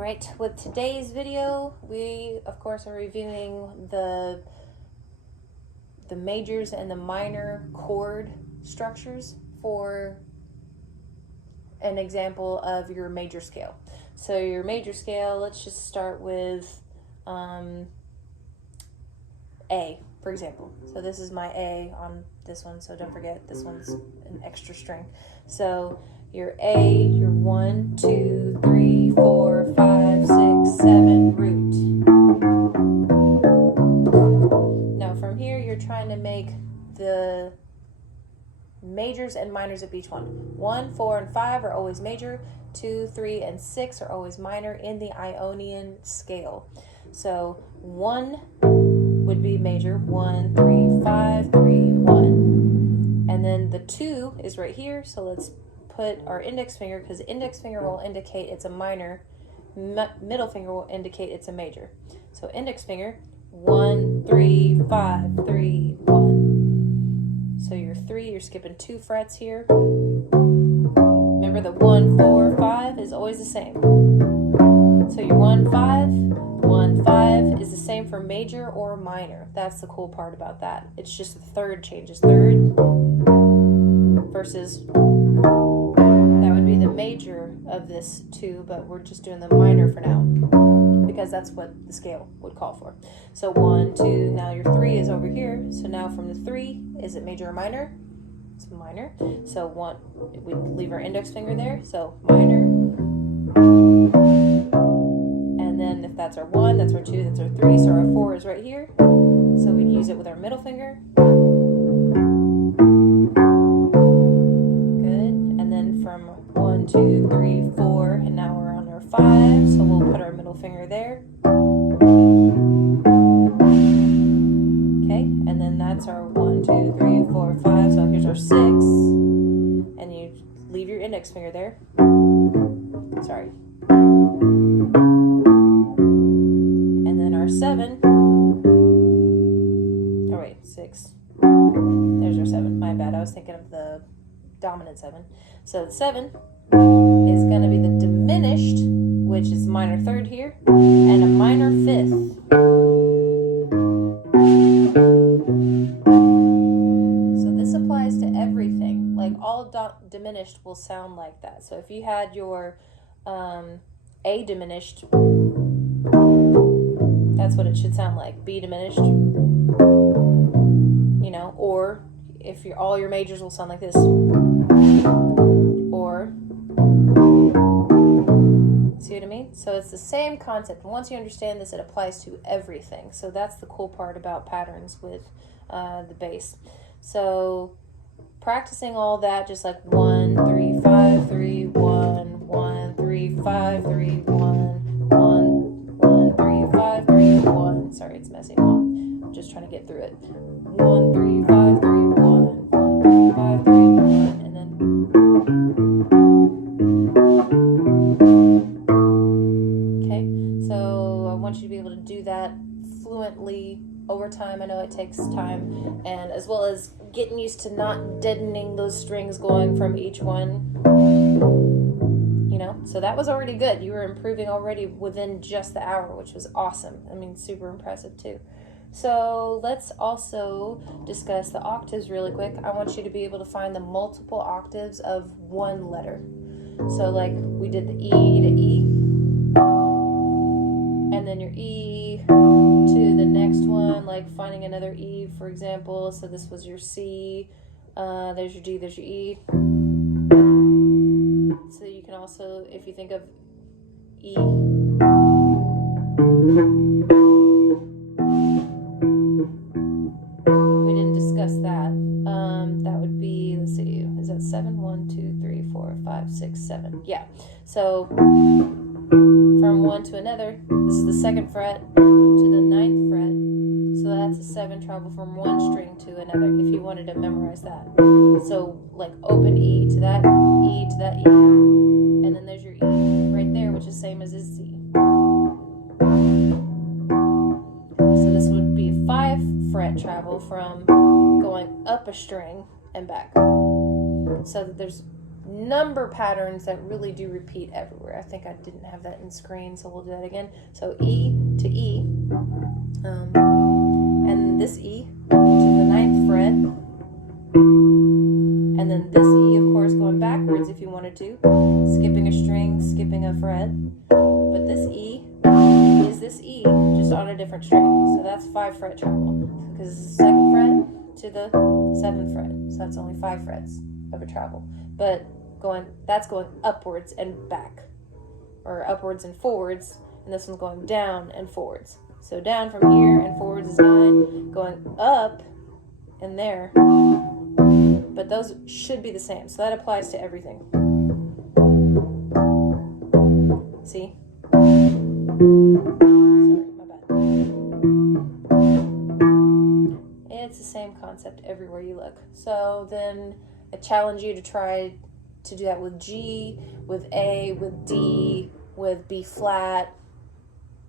Alright, with today's video, we of course are reviewing the majors and the minor chord structures for an example of your major scale. So your major scale, let's just start with A, for example. So this is my A on this one, so don't forget this one's an extra string. So your A, your 1, 2, 3, 4, 5, 6, 7 root. Now from here you're trying to make the majors and minors of each one. 1, 4, and 5 are always major. 2, 3, and 6 are always minor in the Ionian scale. So 1 would be major. 1, 3, 5, 3, 1. And then the 2 is right here. So let's put our index finger, because the index finger will indicate it's a minor. Middle finger will indicate it's a major. So index finger, 1, 3, 5, 3, 1. So your 3, you're skipping 2 frets here. Remember the 1, 4, 5 is always the same. So your 1, 5, 1, 5 is the same for major or minor. That's the cool part about that. It's just the third changes. Third versus, that would be the major of this 2, but we're just doing the minor for now because that's what the scale would call for. So 1, 2, now your 3 is over here. So now from the 3, is it major or minor? It's minor. So 1, we leave our index finger there. So minor. And then if that's our 1, that's our 2, that's our 3. So our 4 is right here. So we'd use it with our middle finger. Good. And then from 1, 2, 3, 4, and now we're on our 5. So we'll put our middle finger there. Okay. And then that's our 1, 2, 3, 4, 5. So here's our 6. And you leave your index finger there. Sorry. And then our 7. Oh wait, 6. There's our 7. My bad. I was thinking of the dominant 7. So the 7 is going to be the diminished, which is minor third here, and a minor 5th. So this applies to everything. Like all diminished will sound like that. So if you had your A diminished, that's what it should sound like. B diminished, you know, or if all your majors will sound like this, or, see what I mean? So it's the same concept. And once you understand this, it applies to everything. So that's the cool part about patterns with the bass. So practicing all that, just like 1, 3, 5, 3, 1, 1, 3, 5, 3, 1, 1, 1, 3, 5, 3, 1. Sorry, it's messy. I'm just trying to get through it. 1, 3, 5, 3, 1, 1, 3, 5, 3, 1, and then. Okay, so I want you to be able to do that fluently over time. I know it takes time, and as well as getting used to not deadening those strings going from each one, you know. So that was already good. You were improving already within just the hour, which was awesome. I mean, super impressive too. So let's also discuss the octaves really quick. I want you to be able to find the multiple octaves of one letter. So like we did the E to E, and then your E to the next one, like finding another E, for example. So this was your C, there's your D, there's your E. So you can also, if you think of E, we didn't discuss that. That would be, let's see, is that 7? 1, 2, 3, 4, 5, 6, 7. Yeah. So from one to another, this is the 2nd fret to the 9th fret. So that's a 7 travel from one string to another if you wanted to memorize that. So like open E to that E to that E. And then there's your E right there, which is same as is C. So this would be 5 fret travel from going up a string and back. So that there's number patterns that really do repeat everywhere. I think I didn't have that in screen, so we'll do that again. So E to E, and this E to the 9th fret, and then this E, of course, going backwards if you wanted to, skipping a string, skipping a fret, but this E is this E, just on a different string. So that's 5 fret travel, because it's the 2nd fret to the 7th fret, so that's only 5 frets of a travel. But that's going upwards and back, or upwards and forwards, and this one's going down and forwards. So down from here and forwards is 9, going up and there, but those should be the same, so that applies to everything. See? Sorry, my bad. It's the same concept everywhere you look. So then I challenge you to try to do that with G, with A, with D, with B flat,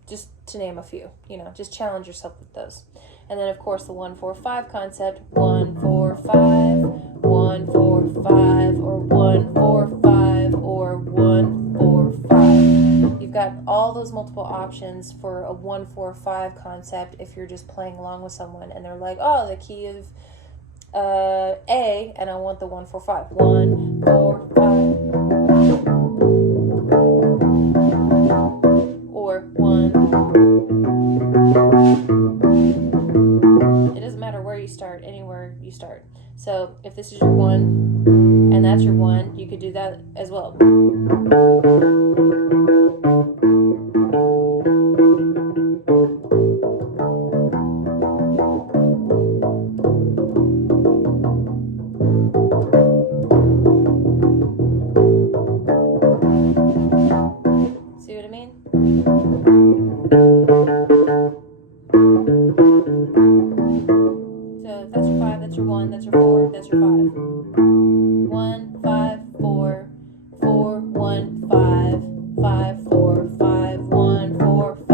just to name a few. You know, just challenge yourself with those. And then, of course, the 1-4-5 concept, 1-4-5, 1-4-5, or 1-4-5, or 1-4-5. You've got all those multiple options for a 1-4-5 concept if you're just playing along with someone and they're like, oh, the key of A, and I want the 1-4-5. 1-4-5. Or 1. It doesn't matter where you start, anywhere you start. So if this is your 1 and that's your 1, you could do that as well. See what I mean? So if that's your 5, that's your 1, that's your 4, that's your 5. 1, 5, 4, 4, 1, 5, 5, 4, 5, 1, 4, 5.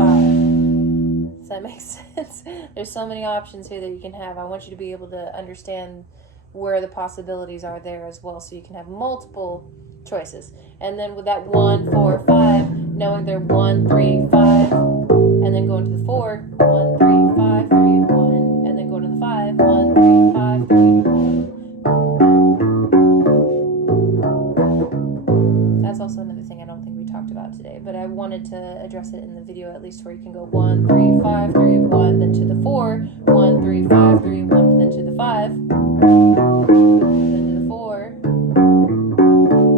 Does that make sense? There's so many options here that you can have. I want you to be able to understand where the possibilities are there as well, so you can have multiple choices. And then with that 1, 4, 5, knowing they're 1, 3, 5, and then going to the 4, 1, 3, 5, 3, 1, and then go to the 5, 1, 3, 5, 3, 1. That's also another thing I don't think we talked about today, but I wanted to address it in the video at least, where you can go 1, 3, 5, 3, 1, then to the 4, 1, 3, 5, 3, 1, then to the 5, then to the 4,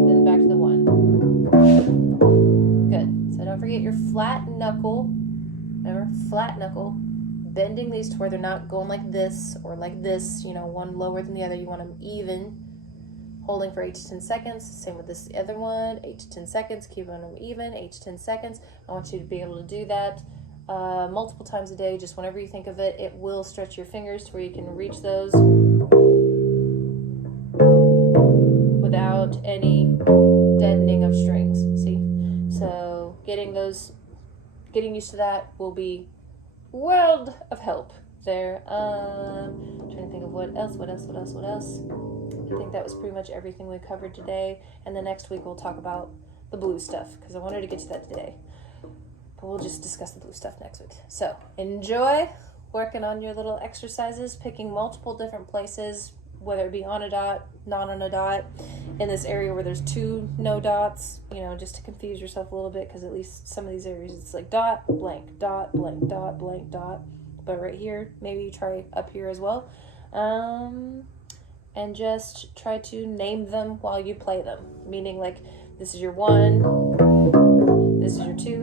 then back to the 1. Good. So don't forget your flat knuckle. Remember, flat knuckle. Bending these to where they're not going like this or like this, you know, one lower than the other. You want them even. Holding for 8 to 10 seconds. Same with this other one. 8 to 10 seconds. Keeping them even. 8 to 10 seconds. I want you to be able to do that multiple times a day. Just whenever you think of it, it will stretch your fingers to where you can reach those without any deadening of strings. See? So getting used to that will be world of help there. Trying to think of what else. I think that was pretty much everything we covered today. And the next week we'll talk about the blue stuff, because I wanted to get to that today. But we'll just discuss the blue stuff next week. So enjoy working on your little exercises, picking multiple different places, whether it be on a dot, not on a dot, in this area where there's 2 no dots, you know, just to confuse yourself a little bit, because at least some of these areas it's like dot, blank, dot, blank, dot, blank, dot. But right here, maybe you try up here as well. And just try to name them while you play them. Meaning, like, this is your 1, this is your 2,